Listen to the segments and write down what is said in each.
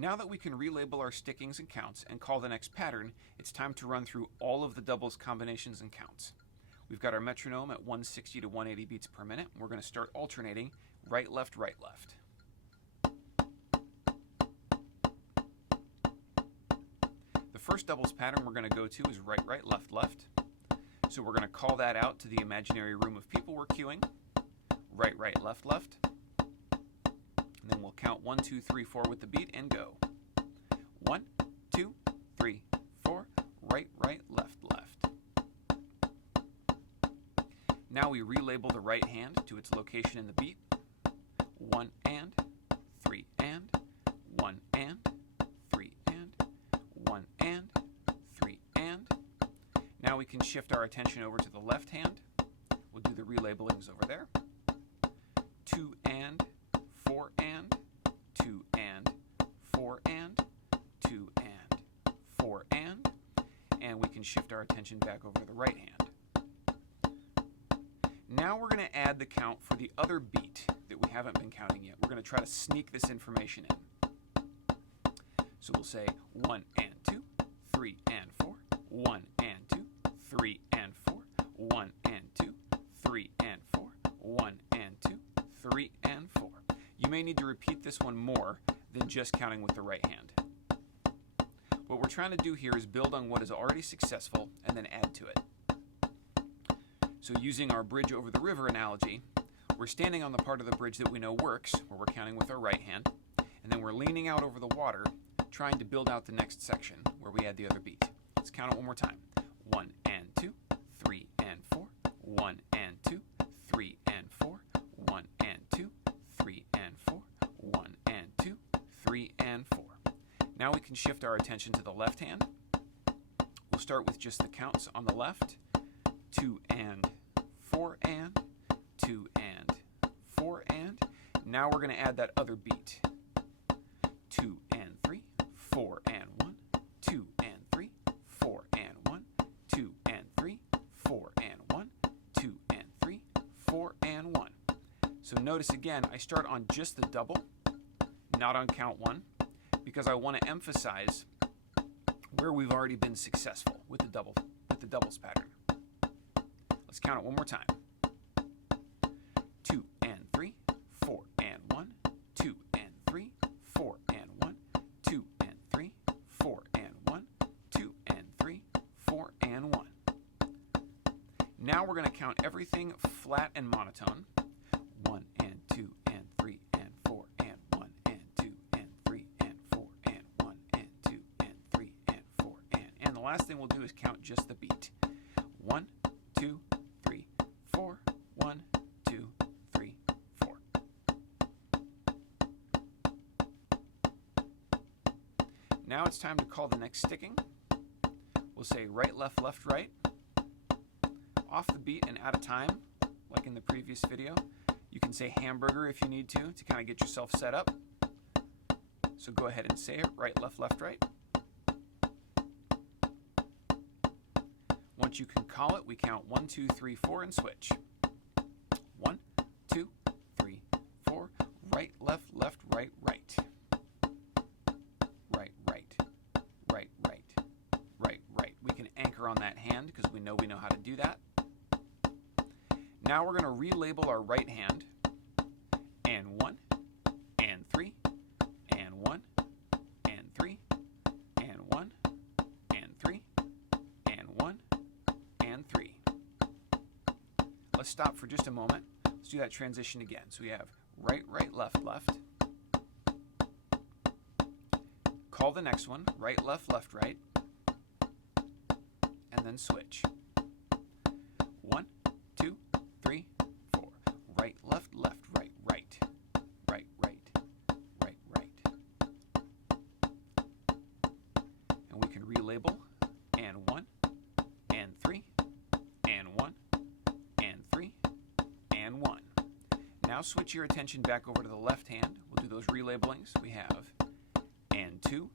Now that we can relabel our stickings and counts and call the next pattern, it's time to run through all of the doubles combinations and counts. We've got our metronome at 160 to 180 beats per minute. We're going to start alternating right, left, right, left. The first doubles pattern we're going to go to is right, right, left, left. So we're going to call that out to the imaginary room of people we're cueing. Right, right, left, left. And then we'll count 1, 2, 3, 4 with the beat and go. 1, 2, 3, 4, right, right, left, left. Now we relabel the right hand to its location in the beat. 1 and, 3 and, 1 and, 3 and, 1 and, 3 and. Now we can shift our attention over to the left hand. We'll do the relabelings over there. 2 and, 4 and, 2 and, 4 and, 2 and, 4 and we can shift our attention back over to the right hand. Now we're going to add the count for the other beat that we haven't been counting yet. We're going to try to sneak this information in. So we'll say 1 and 2, 3 and 4, 1 and 2, 3 and 4, 1 and 2, 3 and 4, 1 and 2, 3 and 4. You may need to repeat this one more than just counting with the right hand. What we're trying to do here is build on what is already successful and then add to it. So using our bridge over the river analogy, we're standing on the part of the bridge that we know works, where we're counting with our right hand, and then we're leaning out over the water, trying to build out the next section where we add the other beat. Let's count it one more time. 1 and 2, 3 and 4, 1 and 2, 3 and 4, 1 and 2, 3 and 4, 1 and 2, 3 and 4. Now we can shift our attention to the left hand. We'll start with just the counts on the left. 2 and, 4 and, 2 and, 4 and. Now we're going to add that other beat. 2 and 3, 4 and 1, 2 and 3, 4 and 1, 2 and 3, 4 and 1, 2 and 3, 4 and 1. So notice again, I start on just the double, not on count 1, because I want to emphasize where we've already been successful with the doubles pattern. Let's count it one more time. 2 and 3, 4 and 1, 2 and 3, 4 and 1, 2 and 3, 4 and 1, 2 and 3, 4 and 1. Now we're going to count everything flat and monotone. 1 and 2 and 3 and 4 and 1 and 2 and 3 and 4 and 1 and 2 and 3 and 4 and the last thing we'll do is count just the beat. 1, 2, 3, 4, 1, 2, 3, 4. Now it's time to call the next sticking. We'll say right, left, left, right. Off the beat and out of time, like in the previous video. You can say hamburger if you need to kind of get yourself set up. So go ahead and say it, right, left, left, right. Once you can call it, we count 1, 2, 3, 4 and switch. 1, 2, 3, 4, right, left, left, right, right. Right, right, right, right, right, right. We can anchor on that hand because we know how to do that. Now we're going to relabel our right hand, and 1, and 3, and 1, and 3, and 1, and 3, and 1, and 3. Let's stop for just a moment. Let's do that transition again. So we have right, right, left, left. Call the next one, right, left, left, right, and then switch. 1, 2, 3, 4. Right, left, left, right, right. Right, right, right, right. And we can relabel and 1, and 3, and 1, and 3, and 1. Now switch your attention back over to the left hand. We'll do those relabelings. We have and 2,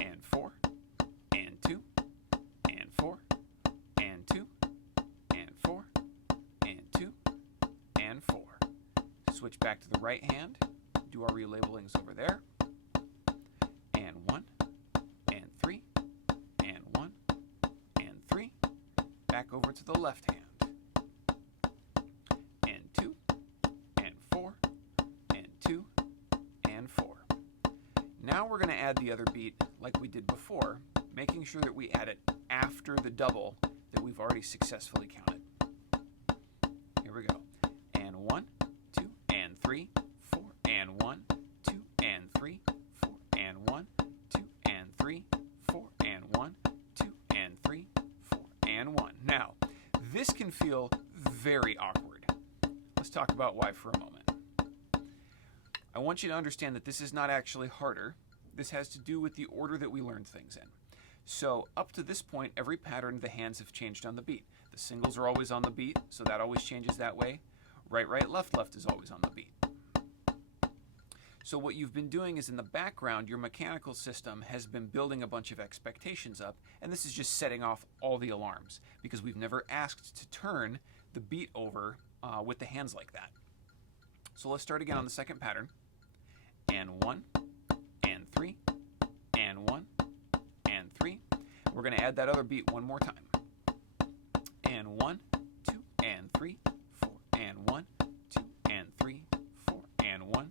and 4, and 2, and 4, and 2, and 4, and 2, and 4. Switch back to the right hand, do our relabelings over there. back over to the left hand. And 2, and 4, and 2, and 4. Now we're going to add the other beat like we did before, making sure that we add it after the double that we've already successfully counted. Here we go. And 1, 2, and 3, 4, and 1, 2, and 3, 4, and 1, 2, and 3, 4, and 1, 2, and 3, 4, and 1. Now, this can feel very awkward. Let's talk about why for a moment. I want you to understand that this is not actually harder. This has to do with the order that we learn things in. So up to this point, every pattern, the hands have changed on the beat. The singles are always on the beat, so that always changes that way. Right, right, left, left is always on the beat. So what you've been doing is in the background, your mechanical system has been building a bunch of expectations up, and this is just setting off all the alarms because we've never asked to turn the beat over with the hands like that. So let's start again on the second pattern. And 1, and 3, and 1, and 3. We're going to add that other beat one more time. And 1, 2, and 3, 4, and 1, 2, and 3, 4, and 1,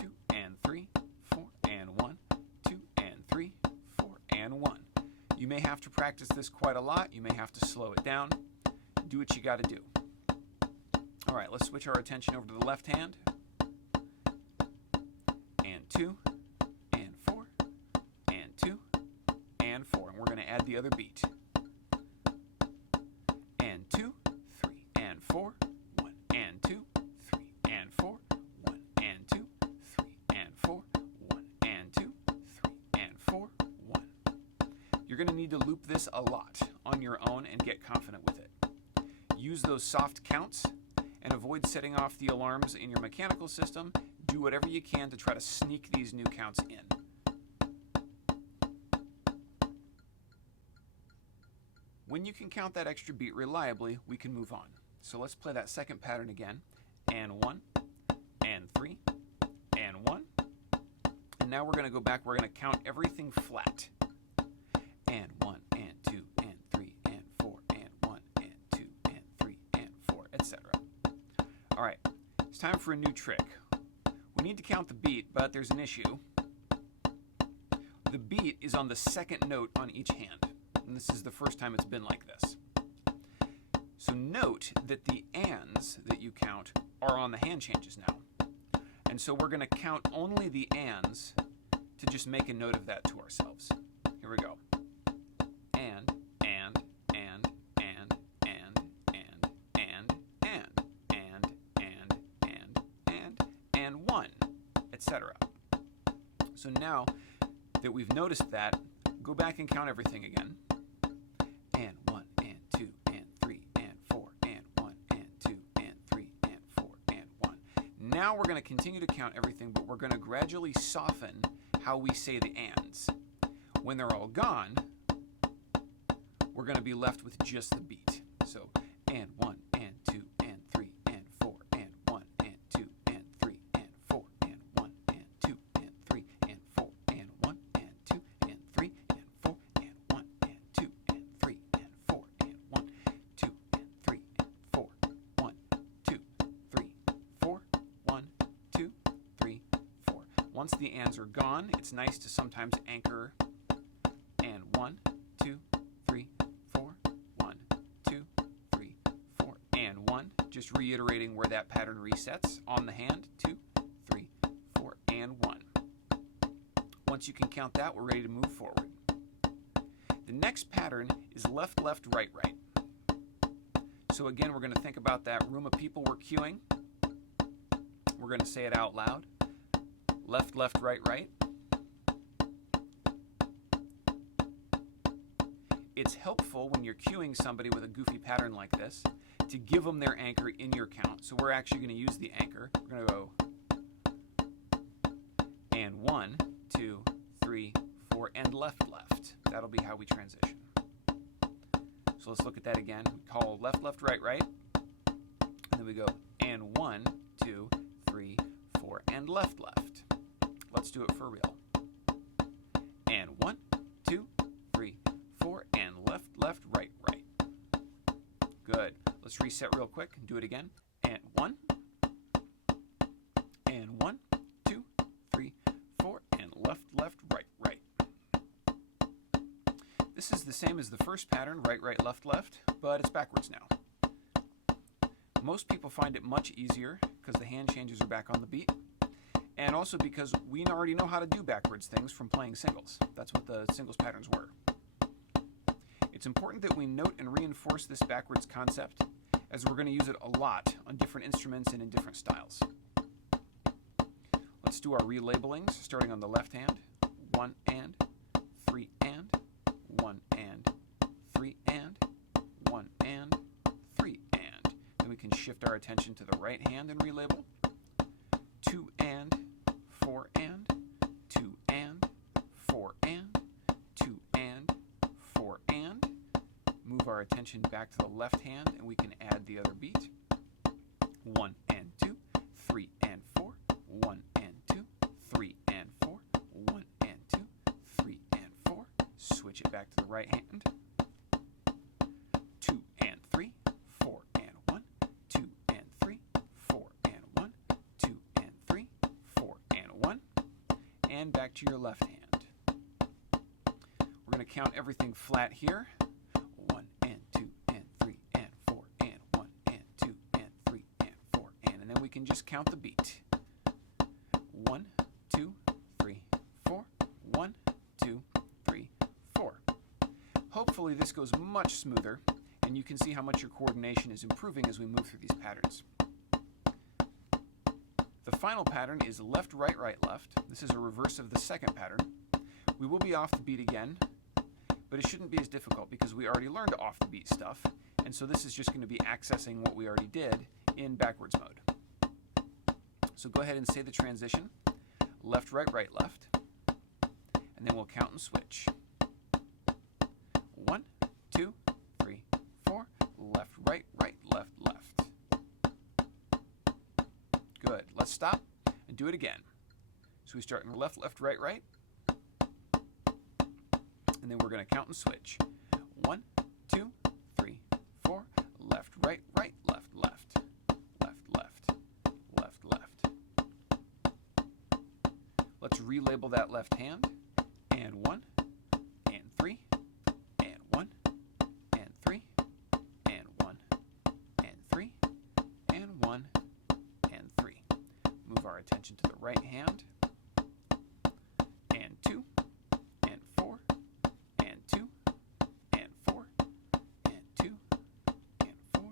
2, and 3, 4, and 1, 2, and 3, 4, and 1. You may have to practice this quite a lot. You may have to slow it down. Do what you got to do. All right, let's switch our attention over to the left hand. And 2, and 4, and 2, and 4. And we're going to add the other beat. And 2, 3, and 4, 1, and 2, 3, and 4, 1, and 2, 3, and 4, 1, and 2, 3, and 4, 1. You're going to need to loop this a lot on your own and get confident with it. Use those soft counts and avoid setting off the alarms in your mechanical system. Do whatever you can to try to sneak these new counts in. When you can count that extra beat reliably, we can move on. So let's play that second pattern again. And 1, and 3, and 1. And now we're going to go back. We're going to count everything flat. And 1, and 2, and 3, and 4, and 1, and 2, and 3, and 4, etc. All right, it's time for a new trick. We need to count the beat, but there's an issue. The beat is on the second note on each hand, and this is the first time it's been like this. So note that the ands that you count are on the hand changes now. And so we're going to count only the ands to just make a note of that to ourselves. Here we go. And, and, and, and, and, and, and, and, and, and 1, etc. So now that we've noticed that, go back and count everything again. And 1, and 2, and 3, and 4, and 1, and 2, and 3, and 4, and 1. Now we're going to continue to count everything, but we're going to gradually soften how we say the ands. When they're all gone, we're going to be left with just the beat. So, and 1, and 2, and 3, and 4, and 1, and 2, and 3, and 4, and 1, and 2, and 3, and 4, and 1, and 2, and 3, and 4, and 1, and 2, and 3, and 4, and 1, 2, and 3, and 4, 1, 2, 3, 4, 1, 2, 3, 4. Once the ands are gone, it's nice to sometimes anchor and 1, 2, 3, 4, 1, 2, 3, 4, and 1. Just reiterating where that pattern resets on the hand. 2, 3, 4, and 1. Once you can count that, we're ready to move forward. The next pattern is left, left, right, right. So again, we're going to think about that room of people we're cueing. We're going to say it out loud. Left, left, right, right. It's helpful when you're cueing somebody with a goofy pattern like this to give them their anchor in your count. So we're actually going to use the anchor. We're going to go and 1, 2, 3, 4, and left, left. That'll be how we transition. So let's look at that again. We call left, left, right, right. And then we go and 1, 2, 3, 4, and left, left. Let's do it for real. And 1, 2, 3, 4, and left, left, right, right. Let's reset real quick and do it again. And 1, and 1, 2, 3, 4, and left, left, right, right. This is the same as the first pattern, right, right, left, left, but it's backwards now. Most people find it much easier because the hand changes are back on the beat, and also because we already know how to do backwards things from playing singles. That's what the singles patterns were. It's important that we note and reinforce this backwards concept, as we're going to use it a lot on different instruments and in different styles. Let's do our relabelings, starting on the left hand. 1 and, 3 and, 1 and, 3 and, 1 and, 3 and. Then we can shift our attention to the right hand and relabel. 2 and, 4 and, 2 and, 4 and, 2 and, 4 and. Move our attention back to the left hand and we can add the other beat. 1 and 2, 3 and 4, 1 and 2, 3 and 4, 1 and 2, 3 and 4. Switch it back to the right hand. 2 and 3, 4 and 1, 2 and 3, 4 and 1, 2 and 3, 4 and 1. And back to your left hand. We're going to count everything flat here. 1 and 2 and 3 and 4 and 1 and 2 and 3 and 4 and then we can just count the beat. 1, 2, 3, 4, 1, 2, 3, 4. Hopefully this goes much smoother and you can see how much your coordination is improving as we move through these patterns. The final pattern is left, right, right, left. This is a reverse of the second pattern. We will be off the beat again, but it shouldn't be as difficult because we already learned off the beat stuff, and so this is just going to be accessing what we already did in backwards mode. So go ahead and say the transition, left, right, right, left, and then we'll count and switch. 1, 2, 3, 4, left, right, right, left, left. Good. Let's stop and do it again. So we start in left, left, right, right, and then we're going to count and switch. 1, 2, 3, 4, left, right, right, left, left, left, left, left, left. Let's relabel that left hand. And 1, and 3, and 1, and 3, and 1, and 3, and 1, and 3. Move our attention to the right hand. And 2, and 4, and 2, and 4, and 2, and 4,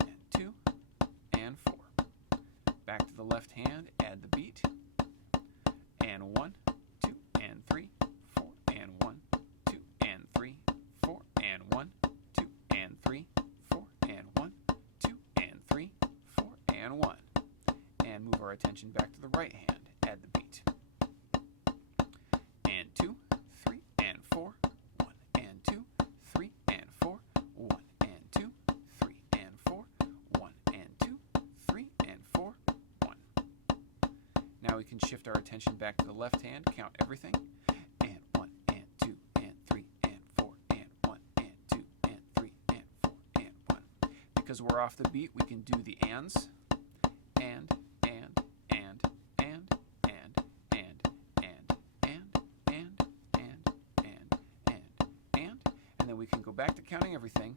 and 2, and 4. Back to the left hand, add the beat. And 1, 2, and 3, 4, and 1, 2, and 3, 4, and 1, 2, and 3, 4, and 1, 2, and 3, 4, and 1. And move our attention back to the right hand, add the beat. And 2, 3, and 4, 1, and 2, 3, and 4, 1, and 2, 3, and 4, 1, and 2, 3, and 4, 1. Now we can shift our attention back to the left hand, count everything. And 1, and 2, and 3, and 4, and 1, and 2, and 3, and 4, and 1. Because we're off the beat, we can do the ands. And, and, and, and, and, and, and, and, and, and then we can go back to counting everything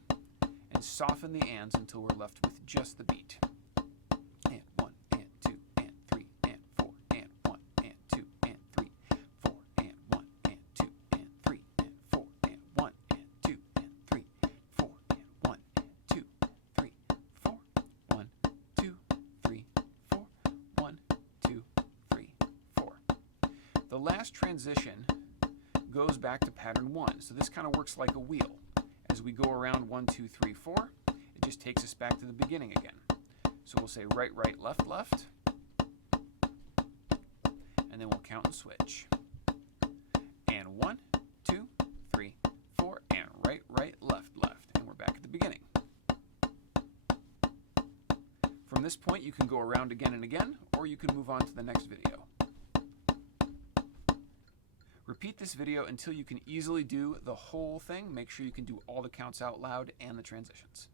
and soften the ands until we're left with just the beat. And 1, and 2, and 3, and 4, and 1, and 2, and 3, 4, and 1, and 2, and 3, and 4, and 1, and 2, and 3, 4, and 1, and 2, 3, 4, 1, 2, 3, 4, 1, 2, 3, 4. The last transition goes back to pattern 1. So this kind of works like a wheel. As we go around 1, 2, 3, 4, it just takes us back to the beginning again. So we'll say right, right, left, left, and then we'll count and switch. And 1, 2, 3, 4, and right, right, left, left, and we're back at the beginning. From this point, you can go around again and again, or you can move on to the next video. Repeat this video until you can easily do the whole thing. Make sure you can do all the counts out loud and the transitions.